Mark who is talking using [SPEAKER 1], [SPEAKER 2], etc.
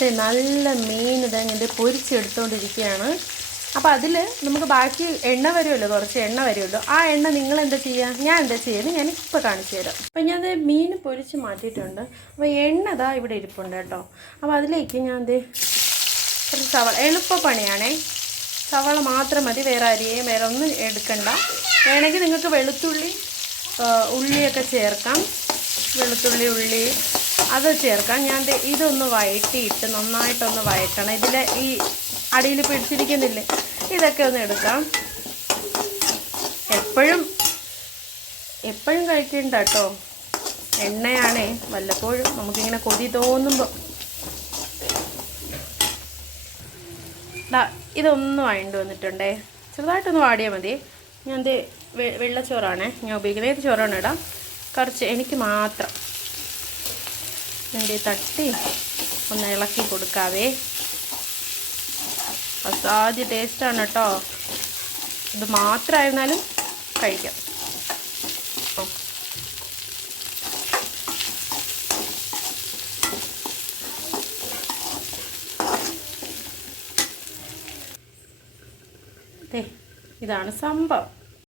[SPEAKER 1] ദേ നല്ല മീൻ ഇതാ ഞാൻ ഇത് പൊരിച്ചെടുത്തോണ്ടിരിക്കുകയാണ് അപ്പോൾ അതിൽ നമുക്ക് ബാക്കി എണ്ണ വരുമല്ലോ കുറച്ച് എണ്ണ വരുമല്ലോ ആ എണ്ണ നിങ്ങൾ എന്താ ചെയ്യുക ഞാൻ എന്താ ചെയ്യുന്നത് ഞാൻ ഇപ്പോൾ കാണിച്ചു തരാം. അപ്പോൾ ഞാൻ അത് മീൻ പൊരിച്ച് മാറ്റിയിട്ടുണ്ട്. അപ്പോൾ എണ്ണ ഇതാ ഇവിടെ ഇരിപ്പുണ്ട് കേട്ടോ. അപ്പോൾ അതിലേക്ക് ഞാൻ ദേ കുറച്ച് സവാള എളുപ്പ പണിയാണേ സവാള മാത്രം മതി വേറെ അരിയേയും വേറെ ഒന്നും എടുക്കണ്ട. വേണമെങ്കിൽ നിങ്ങൾക്ക് വെളുത്തുള്ളി ഉള്ളിയൊക്കെ ചേർക്കാം. വെളുത്തുള്ളി ഉള്ളി അത് ചേർക്കാം. ഞാൻ ഇതൊന്ന് വഴറ്റിയിട്ട് നന്നായിട്ടൊന്ന് വഴറ്റണം. ഇതിൽ ഈ അടിയിൽ പിടിച്ചിരിക്കുന്നില്ലേ? ഇതൊക്കെ ഒന്ന് എടുക്കാം. എപ്പോഴും എപ്പോഴും കഴിക്കണ്ട കേട്ടോ എണ്ണയാണേ വല്ലപ്പോഴും നമുക്കിങ്ങനെ കൊതി തോന്നുമ്പോൾ ഇതൊന്ന് വഴണ്ട് വന്നിട്ടുണ്ടേ. ചെറുതായിട്ടൊന്ന് വാടിയാൽ മതി. ഞാൻ ഇത് വെള്ളച്ചോറാണേ. ഞാൻ ഉപയോഗിക്കുന്നത് ഏത് ചോറാണ് ഇടാം. കുറച്ച് എനിക്ക് മാത്രം. എന്റെ തട്ടി ഒന്ന് ഇളക്കി കൊടുക്കാവേ. അസാധ്യ ടേസ്റ്റാണ് കേട്ടോ ഇത് മാത്രമായിരുന്നാലും കഴിക്കാം. ഇതാണ് സംഭവം.